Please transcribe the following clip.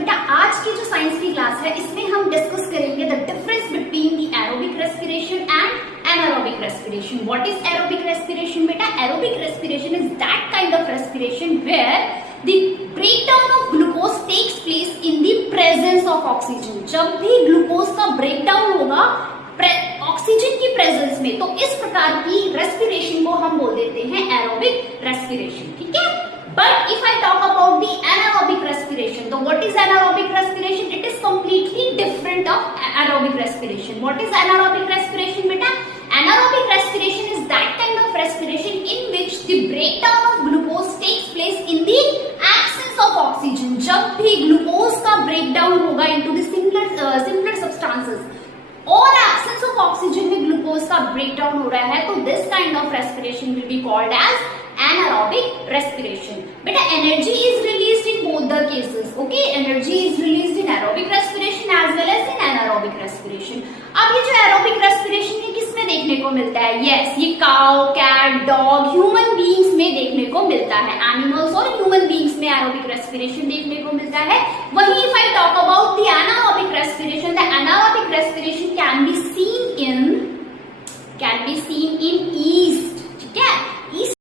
बेटा आज की जो साइंस की क्लास है इसमें हम डिस्कस करेंगे the difference between the aerobic respiration and anaerobic respiration. What is aerobic respiration? बेटा aerobic respiration is that kind of respiration where the breakdown of glucose takes place in the presence of oxygen. जब भी glucose का breakdown होगा oxygen की presence में, तो इस प्रकार की रेस्पिरेशन को हम बोल देते हैं एरोबिक रेस्पिरेशन. ठीक है. But if I talk about the anaerobic respiration, so what is anaerobic respiration? It is completely different of aerobic respiration. What is anaerobic respiration, beta? Anaerobic respiration is that kind of respiration in which the breakdown of glucose takes place in the absence of oxygen. जब भी glucose का breakdown होगा into the simpler substances और absence of oxygen में glucose का breakdown हो रहा है, तो this kind of respiration will be called as anaerobic respiration. Beta energy is released in both the cases. Okay, energy is released in aerobic respiration as well as in anaerobic respiration. अब ये जो aerobic respiration है किसमें देखने को मिलता है? Yes, ये cow, cat, dog, human beings में देखने को मिलता है. Animals और human beings में aerobic respiration देखने को मिलता है. वहीं if I talk about the anaerobic respiration, the anaerobic respiration can be seen in yeast.